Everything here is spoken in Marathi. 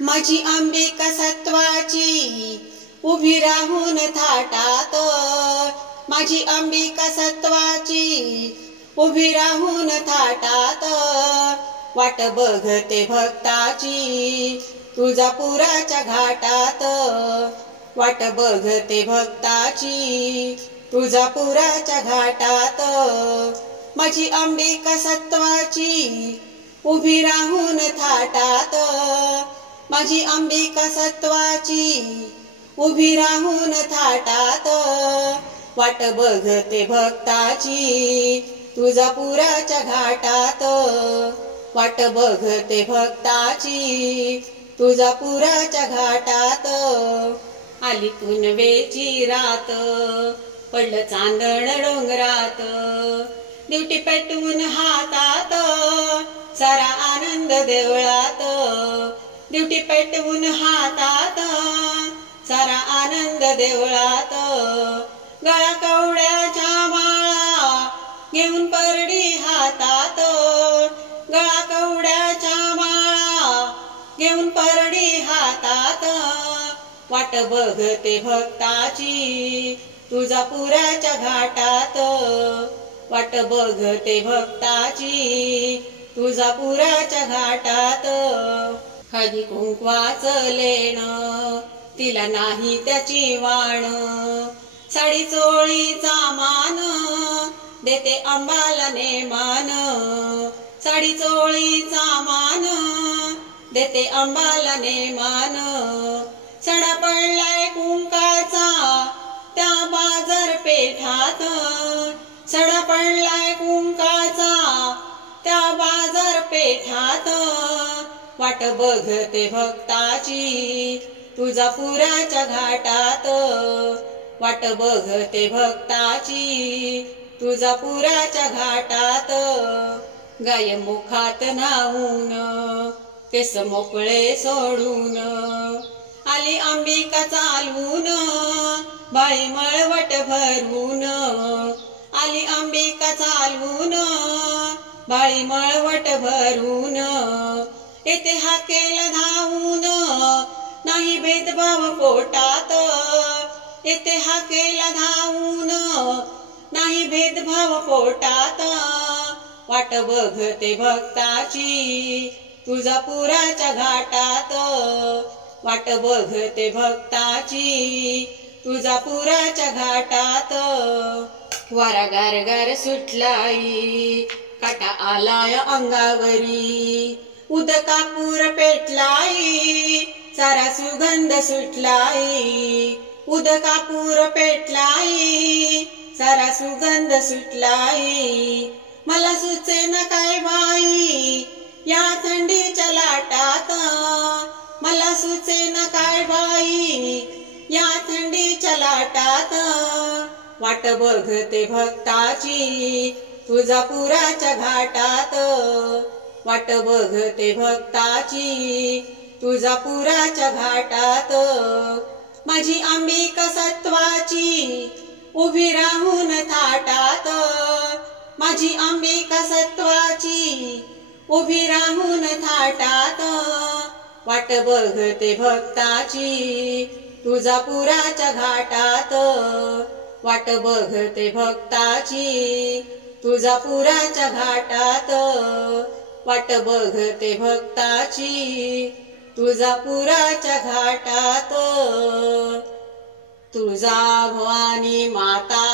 माझी अंबिका सत्वाची उभी राहून थाटात, माझी अंबिका सत्वाची उभी राहून थाटात, वाट बघते भक्ताची तुळजापुराच्या घाटात, वाट बघते भक्ताची तुळजापुराच्या घाटात, माझी अंबिका सत्वाची उभी राहून थाटात, माझी अंबिका सत्वाची उभी राहून थाटात, वाट बघते भक्ताची तुळजापुराच्या घाटात, वाट बघते भक्ताची तुळजापुराच्या घाटात, आली पुनवेची रात, पडलं चांदण डोंगरात, दिवटी पेटवून हातात, सारा आनंद देवळात, दिवटी पेटवून हातात, सारा आनंद देवळात, गळा कवड्याच्या माळा घेऊन परडी हातात, गळा कवड्याच्या माळा घेऊन परडी हातात, वाट बघते भक्ताची तुळजापुराच्या घाटात, वाट बघते भक्ताची तुळजापुराच्या घाटात, हळदी कुंकवाचं लेणं तिला नाही त्याची वाण, साडी चोळीचा मान देते अंबाला नेमान, साडी चोळीचा मान देते अंबाला नेमान, सडा पडलाय कुंकाचा त्या बाजारपेठात, सडा पडलाय कुंकाचा त्या बाजारपेठात, वाट बघते भक्ताची तुळजापुराच्या घाटात, वाट बघते भक्ताची तुळजापुराच्या घाटात, गाय मुखात न्हाऊन केस मोकळे सोडून, आली अंबिका चालून बाळी मळवट भरून, आली अंबिका चालून बाळी मळवट भरून, येथे हाकेला धावून नाही भेदभाव पोटात, येथे हाकेला धावून नाही भेदभाव पोटात, वाट बघते भक्ताची तुळजापुराच्या घाटात, वाट बघते भक्ताची तुळजापुराच्या घाटात, वारा गारगार सुटलाई काटा आलाय अंगावरी, उदकापूर पेटलाई सारा सुगंध सुटलाई, उदकापूर पेटलाई सारा सुगंध सुटलाई, मला सुचेना काय बाई या थंडीच्या लाटात, मला सुचेना काय बाई या थंडीच्या लाटात, वाट बघते भक्ताची तुळजापुराच्या घाटात, वाट बघते भक्ताची तुळजापुराच्या घाटात, माझी अंबिका सत्वाची उभी राहून थाटात, माझी अंबिका सत्वाची उभी राहून थाटात, वाट बघते भक्ताची तुळजापुराच्या घाटात, वाट बघते भक्ताची तुळजापुराच्या घाटात, वाट बघते भक्ताची तुळजापुराच्या घाटात, तुळजा भवानी माता